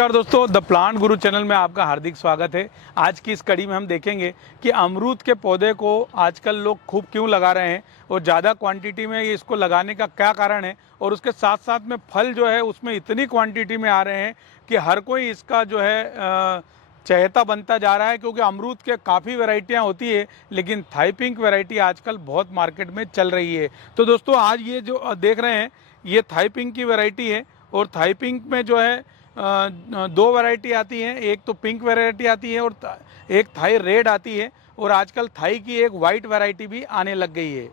नमस्कार दोस्तों, the plant Guru channel में आपका हार्दिक स्वागत है। आज की इस कड़ी में हम देखेंगे कि अमरूद के पौधे को आजकल लोग खूब क्यों लगा रहे हैं और ज़्यादा क्वांटिटी में ये इसको लगाने का क्या कारण है, और उसके साथ साथ में फल जो है उसमें इतनी क्वांटिटी में आ रहे हैं कि हर कोई इसका जो है चहेता बनता जा रहा है। क्योंकि अमरूद के काफ़ी वैरायटियाँ होती है, लेकिन थाई पिंक वैरायटी आजकल बहुत मार्केट में चल रही है। तो दोस्तों आज ये जो देख रहे हैं ये थाई पिंक की वैरायटी है, और थाई पिंक में जो है दो वैरायटी आती हैं। एक तो पिंक वैरायटी आती है और एक थाई रेड आती है, और आजकल थाई की एक वाइट वैरायटी भी आने लग गई है।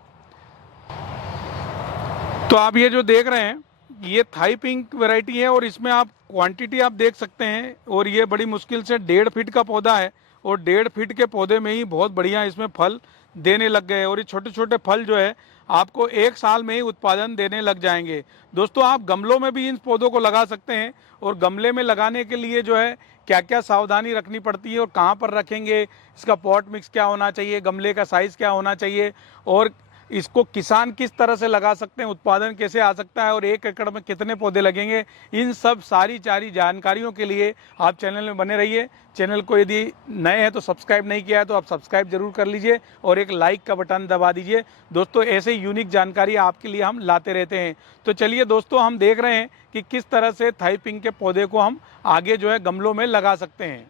तो आप ये जो देख रहे हैं ये थाई पिंक वैरायटी है, और इसमें आप क्वांटिटी आप देख सकते हैं। और ये बड़ी मुश्किल से 1.5 फीट का पौधा है, और 1.5 फीट के पौधे में ही बहुत बढ़िया इसमें फल देने लग गए। और ये छोटे छोटे फल जो है आपको 1 साल में ही उत्पादन देने लग जाएंगे। दोस्तों आप गमलों में भी इन पौधों को लगा सकते हैं, और गमले में लगाने के लिए जो है क्या क्या सावधानी रखनी पड़ती है और कहाँ पर रखेंगे, इसका पॉट मिक्स क्या होना चाहिए, गमले का साइज़ क्या होना चाहिए, और इसको किसान किस तरह से लगा सकते हैं, उत्पादन कैसे आ सकता है, और 1 एकड़ में कितने पौधे लगेंगे, इन सब सारी जानकारियों के लिए आप चैनल में बने रहिए। चैनल को यदि नए हैं तो सब्सक्राइब नहीं किया है तो आप सब्सक्राइब जरूर कर लीजिए, और एक लाइक का बटन दबा दीजिए। दोस्तों ऐसे यूनिक जानकारी आपके लिए हम लाते रहते हैं। तो चलिए दोस्तों हम देख रहे हैं कि किस तरह से थाई पिंक के पौधे को हम आगे जो है गमलों में लगा सकते हैं।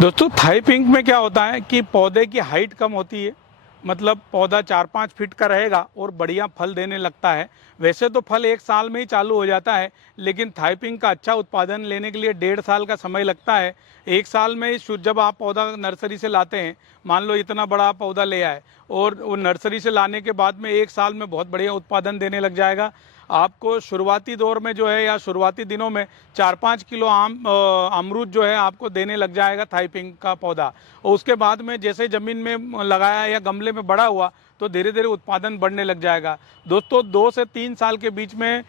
दोस्तों थाई पिंक में क्या होता है कि पौधे की हाइट कम होती है, मतलब पौधा 4-5 फीट का रहेगा और बढ़िया फल देने लगता है। वैसे तो फल 1 साल में ही चालू हो जाता है, लेकिन थाई पिंक का अच्छा उत्पादन लेने के लिए 1.5 साल का समय लगता है। 1 साल में जब आप पौधा नर्सरी से लाते हैं, मान लो इतना बड़ा पौधा ले आए, और वो नर्सरी से लाने के बाद में 1 साल में बहुत बढ़िया उत्पादन देने लग जाएगा। आपको शुरुआती दौर में जो है या शुरुआती दिनों में 4-5 किलो अमरूद जो है आपको देने लग जाएगा थाई पिंक का पौधा। और उसके बाद में जैसे ज़मीन में लगाया या गमले में बड़ा हुआ तो धीरे धीरे उत्पादन बढ़ने लग जाएगा। दोस्तों 2 से 3 साल के बीच में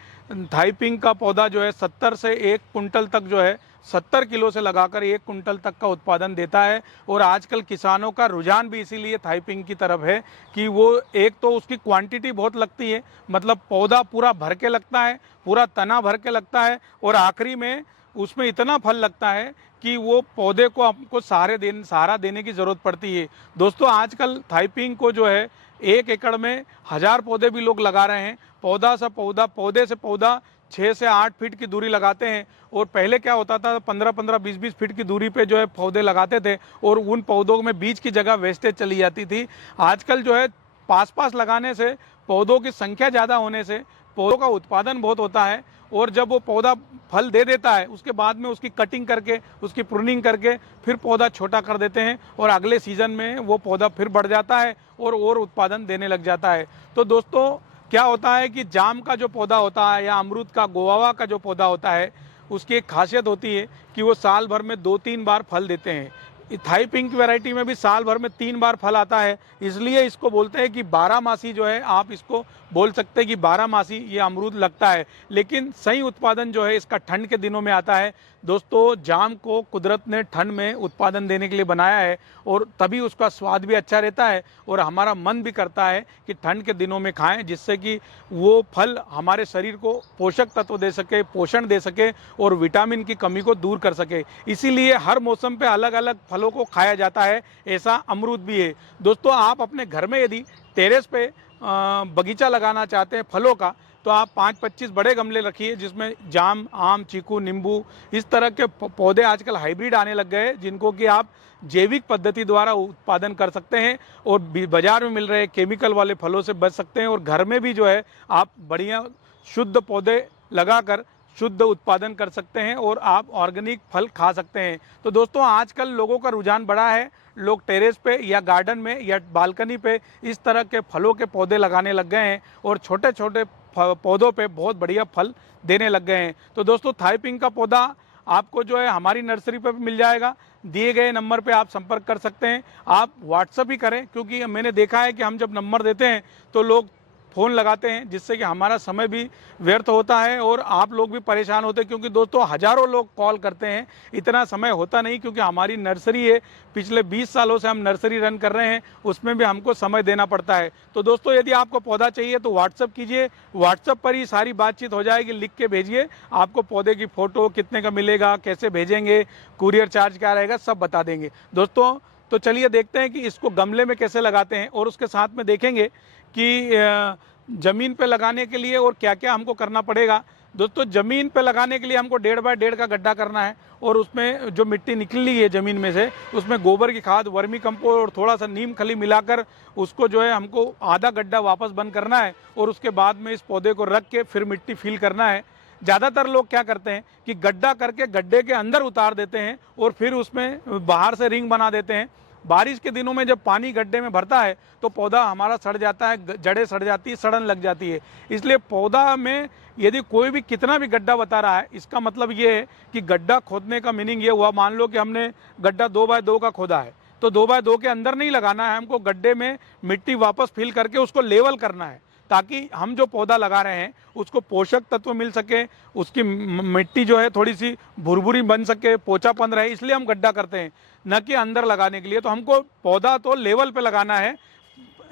थाई पिंक का पौधा जो है 70 से 1 कुंटल तक जो है 70 किलो से लगाकर 1 कुंटल तक का उत्पादन देता है। और आजकल किसानों का रुझान भी इसीलिए थाई पिंक की तरफ है कि वो एक तो उसकी क्वांटिटी बहुत लगती है, मतलब पौधा पूरा भर के लगता है, पूरा तना भर के लगता है, और आखिरी में उसमें इतना फल लगता है कि वो पौधे को आपको सहारा देने की ज़रूरत पड़ती है। दोस्तों आजकल थाई पिंक को जो है 1 एकड़ में 1000 पौधे भी लोग लगा रहे हैं। पौधे से पौधा 6 से 8 फीट की दूरी लगाते हैं। और पहले क्या होता था 15-15, 20-20 फीट की दूरी पे जो है पौधे लगाते थे, और उन पौधों में बीज की जगह वेस्टेज चली जाती थी। आजकल जो है पास लगाने से, पौधों की संख्या ज़्यादा होने से पौधों का उत्पादन बहुत होता है। और जब वो पौधा फल दे देता है उसके बाद में उसकी कटिंग करके, उसकी प्रूनिंग करके फिर पौधा छोटा कर देते हैं, और अगले सीजन में वो पौधा फिर बढ़ जाता है और उत्पादन देने लग जाता है। तो दोस्तों क्या होता है कि जाम का जो पौधा होता है या अमरूद का, गोवावा का जो पौधा होता है, उसकी एक खासियत होती है कि वो साल भर में 2-3 बार फल देते हैं। थाई पिंक वैरायटी में भी साल भर में 3 बार फल आता है, इसलिए इसको बोलते हैं कि 12 मासी जो है, आप इसको बोल सकते हैं कि 12 मासी ये अमरूद लगता है। लेकिन सही उत्पादन जो है इसका ठंड के दिनों में आता है। दोस्तों जाम को कुदरत ने ठंड में उत्पादन देने के लिए बनाया है, और तभी उसका स्वाद भी अच्छा रहता है, और हमारा मन भी करता है कि ठंड के दिनों में खाएं, जिससे कि वो फल हमारे शरीर को पोषक तत्व दे सके, पोषण दे सके, और विटामिन की कमी को दूर कर सके। इसीलिए हर मौसम पे अलग अलग फलों को खाया जाता है, ऐसा अमरूद भी है। दोस्तों आप अपने घर में यदि टेरेस पे बगीचा लगाना चाहते हैं फलों का, तो आप 5-25 बड़े गमले रखिए, जिसमें जाम, आम, चीकू, नींबू, इस तरह के पौधे आजकल हाइब्रिड आने लग गए हैं, जिनको कि आप जैविक पद्धति द्वारा उत्पादन कर सकते हैं, और बाजार में मिल रहे केमिकल वाले फलों से बच सकते हैं। और घर में भी जो है आप बढ़िया शुद्ध पौधे लगाकर शुद्ध उत्पादन कर सकते हैं, और आप ऑर्गेनिक फल खा सकते हैं। तो दोस्तों आजकल लोगों का रुझान बढ़ा है, लोग टेरेस पे या गार्डन में या बालकनी पे इस तरह के फलों के पौधे लगाने लग गए हैं, और छोटे छोटे पौधों पे बहुत बढ़िया फल देने लग गए हैं। तो दोस्तों थाई पिंक का पौधा आपको जो है हमारी नर्सरी पर भी मिल जाएगा। दिए गए नंबर पे आप संपर्क कर सकते हैं। आप व्हाट्सअप ही करें, क्योंकि मैंने देखा है कि हम जब नंबर देते हैं तो लोग फ़ोन लगाते हैं, जिससे कि हमारा समय भी व्यर्थ होता है और आप लोग भी परेशान होते हैं, क्योंकि दोस्तों हज़ारों लोग कॉल करते हैं, इतना समय होता नहीं, क्योंकि हमारी नर्सरी है, पिछले 20 सालों से हम नर्सरी रन कर रहे हैं, उसमें भी हमको समय देना पड़ता है। तो दोस्तों यदि आपको पौधा चाहिए तो व्हाट्सअप कीजिए, व्हाट्सअप पर ही सारी बातचीत हो जाएगी, लिख के भेजिए, आपको पौधे की फ़ोटो कितने का मिलेगा, कैसे भेजेंगे, कुरियर चार्ज क्या रहेगा, सब बता देंगे दोस्तों। तो चलिए देखते हैं कि इसको गमले में कैसे लगाते हैं, और उसके साथ में देखेंगे कि ज़मीन पे लगाने के लिए और क्या क्या हमको करना पड़ेगा। दोस्तों ज़मीन पे लगाने के लिए हमको 1.5 बाय 1.5 का गड्ढा करना है, और उसमें जो मिट्टी निकली है ज़मीन में से, उसमें गोबर की खाद, वर्मी कंपोस्ट और थोड़ा सा नीम खली मिलाकर उसको जो है हमको आधा गड्ढा वापस बंद करना है, और उसके बाद में इस पौधे को रख के फिर मिट्टी फिल करना है। ज़्यादातर लोग क्या करते हैं कि गड्ढा करके गड्ढे के अंदर उतार देते हैं और फिर उसमें बाहर से रिंग बना देते हैं। बारिश के दिनों में जब पानी गड्ढे में भरता है तो पौधा हमारा सड़ जाता है, जड़ें सड़ जाती है, सड़न लग जाती है। इसलिए पौधा में यदि कोई भी कितना भी गड्ढा बता रहा है, इसका मतलब ये है कि गड्ढा खोदने का मीनिंग ये हुआ, मान लो कि हमने गड्ढा 2 बाय 2 का खोदा है, तो 2 बाय 2 के अंदर नहीं लगाना है, हमको गड्ढे में मिट्टी वापस फिल करके उसको लेवल करना है, ताकि हम जो पौधा लगा रहे हैं उसको पोषक तत्व मिल सके, उसकी मिट्टी जो है थोड़ी सी भुरभुरी बन सके, पोचापन रहे, इसलिए हम गड्ढा करते हैं, न कि अंदर लगाने के लिए। तो हमको पौधा तो लेवल पे लगाना है,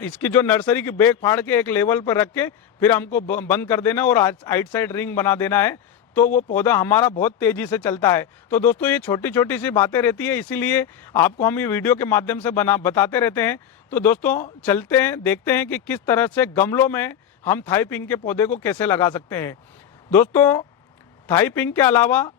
इसकी जो नर्सरी की बेग फाड़ के एक लेवल पर रख के फिर हमको बंद कर देना और आइट साइड रिंग बना देना है, तो वो पौधा हमारा बहुत तेज़ी से चलता है। तो दोस्तों ये छोटी छोटी सी बातें रहती है, इसीलिए आपको हम ये वीडियो के माध्यम से बताते रहते हैं। तो दोस्तों चलते हैं, देखते हैं कि किस तरह से गमलों में हम थाई पिंक के पौधे को कैसे लगा सकते हैं। दोस्तों थाई पिंक के अलावा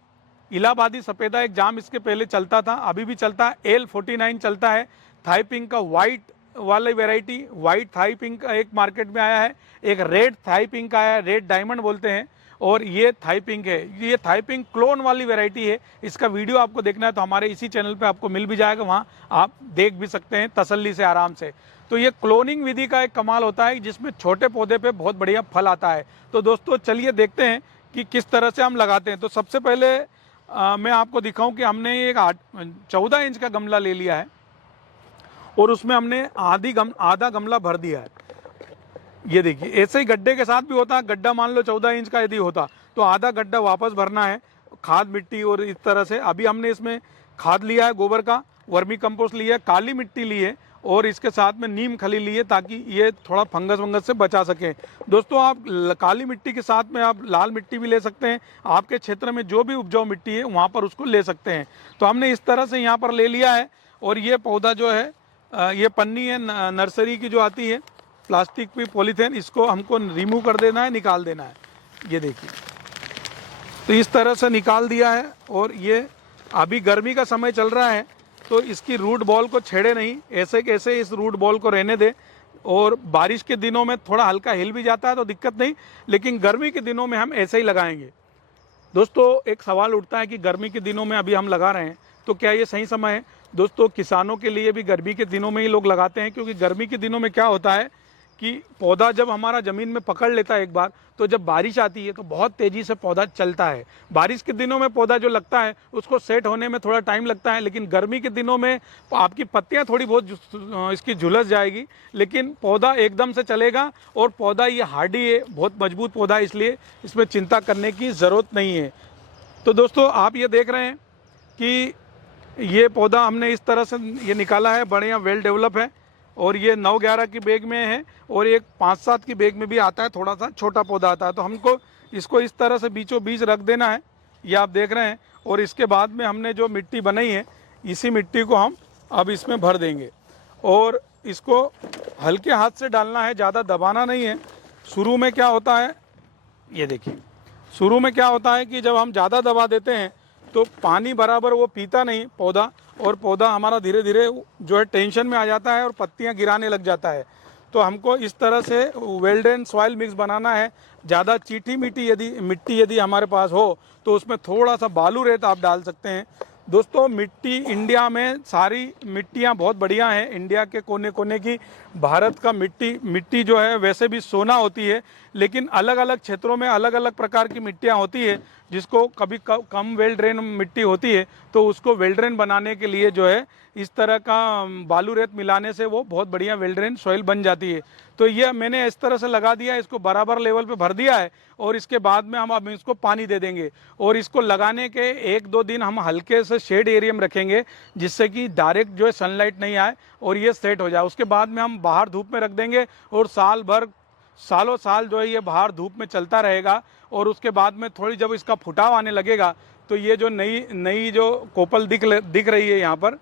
इलाहाबादी सफ़ेदा एक जाम इसके पहले चलता था, अभी भी चलता है, L49 चलता है। थाई पिंक का वाइट वाली वेराइटी, वाइट थाई पिंक का एक मार्केट में आया है, एक रेड थाई पिंक आया है, रेड डायमंड बोलते हैं, और ये थाई पिंक है। ये थाई पिंक क्लोन वाली वैरायटी है। इसका वीडियो आपको देखना है तो हमारे इसी चैनल पे आपको मिल भी जाएगा, वहाँ आप देख भी सकते हैं तसल्ली से, आराम से। तो ये क्लोनिंग विधि का एक कमाल होता है, जिसमें छोटे पौधे पे बहुत बढ़िया फल आता है। तो दोस्तों चलिए देखते हैं कि किस तरह से हम लगाते हैं। तो सबसे पहले मैं आपको दिखाऊं कि हमने एक 14 इंच का गमला ले लिया है और उसमें हमने आधा गमला भर दिया है। ये देखिए, ऐसे ही गड्ढे के साथ भी होता है। गड्ढा मान लो 14 इंच का यदि होता तो आधा गड्ढा वापस भरना है, खाद मिट्टी और इस तरह से। अभी हमने इसमें खाद लिया है, गोबर का, वर्मी कंपोस्ट लिया है, काली मिट्टी ली है और इसके साथ में नीम खली ली है, ताकि ये थोड़ा फंगस वंगस से बचा सकें। दोस्तों आप काली मिट्टी के साथ में आप लाल मिट्टी भी ले सकते हैं, आपके क्षेत्र में जो भी उपजाऊ मिट्टी है वहाँ पर उसको ले सकते हैं। तो हमने इस तरह से यहाँ पर ले लिया है, और ये पौधा जो है, ये पन्नी है नर्सरी की जो आती है, प्लास्टिक की पॉलीथीन, इसको हमको रिमूव कर देना है, निकाल देना है। ये देखिए, तो इस तरह से निकाल दिया है। और ये अभी गर्मी का समय चल रहा है, तो इसकी रूट बॉल को छेड़े नहीं, ऐसे कैसे इस रूट बॉल को रहने दे। और बारिश के दिनों में थोड़ा हल्का हिल भी जाता है तो दिक्कत नहीं, लेकिन गर्मी के दिनों में हम ऐसे ही लगाएंगे। दोस्तों एक सवाल उठता है कि गर्मी के दिनों में अभी हम लगा रहे हैं तो क्या ये सही समय है? दोस्तों किसानों के लिए भी गर्मी के दिनों में ही लोग लगाते हैं, क्योंकि गर्मी के दिनों में क्या होता है कि पौधा जब हमारा ज़मीन में पकड़ लेता है एक बार, तो जब बारिश आती है तो बहुत तेज़ी से पौधा चलता है। बारिश के दिनों में पौधा जो लगता है उसको सेट होने में थोड़ा टाइम लगता है, लेकिन गर्मी के दिनों में आपकी पत्तियां थोड़ी बहुत इसकी झुलस जाएगी, लेकिन पौधा एकदम से चलेगा। और पौधा ये हार्डी है, बहुत मजबूत पौधा है, इसलिए इसमें चिंता करने की ज़रूरत नहीं है। तो दोस्तों आप ये देख रहे हैं कि ये पौधा हमने इस तरह से ये निकाला है, बढ़िया वेल डेवलप है। और ये 9-11 की बैग में है, और एक 5-7 की बैग में भी आता है, थोड़ा सा छोटा पौधा आता है। तो हमको इसको इस तरह से बीचों बीच रख देना है, ये आप देख रहे हैं। और इसके बाद में हमने जो मिट्टी बनाई है, इसी मिट्टी को हम अब इसमें भर देंगे, और इसको हल्के हाथ से डालना है, ज़्यादा दबाना नहीं है। शुरू में क्या होता है, ये देखिए, शुरू में क्या होता है कि जब हम ज़्यादा दबा देते हैं तो पानी बराबर वो पीता नहीं पौधा, और पौधा हमारा धीरे धीरे जो है टेंशन में आ जाता है और पत्तियां गिराने लग जाता है। तो हमको इस तरह से वेल ड्रेन सॉइल मिक्स बनाना है। ज़्यादा चीटी मिट्टी यदि हमारे पास हो तो उसमें थोड़ा सा बालू रेत आप डाल सकते हैं। दोस्तों मिट्टी इंडिया में सारी मिट्टियां बहुत बढ़िया हैं, इंडिया के कोने कोने की भारत का मिट्टी जो है वैसे भी सोना होती है, लेकिन अलग अलग क्षेत्रों में अलग अलग प्रकार की मिट्टियां होती है। जिसको कभी कम वेल ड्रेन मिट्टी होती है तो उसको वेल ड्रेन बनाने के लिए जो है इस तरह का बालू रेत मिलाने से वो बहुत बढ़िया वेल ड्रेन सॉइल बन जाती है। तो ये मैंने इस तरह से लगा दिया, इसको बराबर लेवल पे भर दिया है और इसके बाद में हम अब इसको पानी दे देंगे। और इसको लगाने के 1-2 दिन हम हल्के से शेड एरिया में रखेंगे, जिससे कि डायरेक्ट जो है सनलाइट नहीं आए और ये सेट हो जाए। उसके बाद में हम बाहर धूप में रख देंगे और साल भर, सालों साल जो है ये बाहर धूप में चलता रहेगा। और उसके बाद में थोड़ी जब इसका फुटाव आने लगेगा तो ये जो नई जो कोपल दिख रही है यहाँ पर,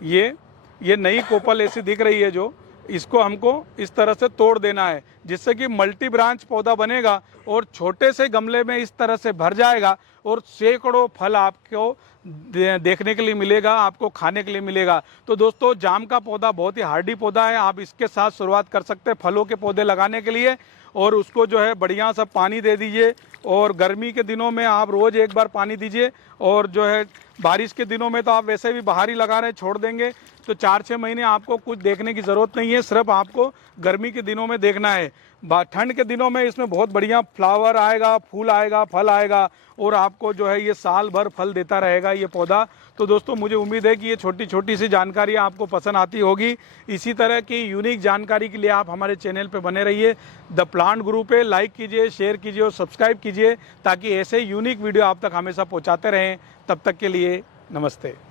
ये नई कोपल ऐसी दिख रही है, जो इसको हमको इस तरह से तोड़ देना है, जिससे कि मल्टी ब्रांच पौधा बनेगा और छोटे से गमले में इस तरह से भर जाएगा और सैकड़ों फल आपको देखने के लिए मिलेगा, आपको खाने के लिए मिलेगा। तो दोस्तों, जाम का पौधा बहुत ही हार्डी पौधा है, आप इसके साथ शुरुआत कर सकते हैं फलों के पौधे लगाने के लिए। और उसको जो है बढ़िया सा पानी दे दीजिए और गर्मी के दिनों में आप रोज़ एक बार पानी दीजिए। और जो है बारिश के दिनों में तो आप वैसे भी बाहर ही लगा रहे छोड़ देंगे तो 4-6 महीने आपको कुछ देखने की ज़रूरत नहीं है, सिर्फ आपको गर्मी के दिनों में देखना है। ठंड के दिनों में इसमें बहुत बढ़िया फ्लावर आएगा, फूल आएगा, फल आएगा और आपको जो है ये साल भर फल देता रहेगा ये पौधा। तो दोस्तों, मुझे उम्मीद है कि ये छोटी छोटी सी जानकारी आपको पसंद आती होगी। इसी तरह की यूनिक जानकारी के लिए आप हमारे चैनल पे बने रहिए। द प्लांट गुरु पे लाइक कीजिए, शेयर कीजिए और सब्सक्राइब कीजिए, ताकि ऐसे यूनिक वीडियो आप तक हमेशा पहुँचाते रहें। तब तक के लिए नमस्ते।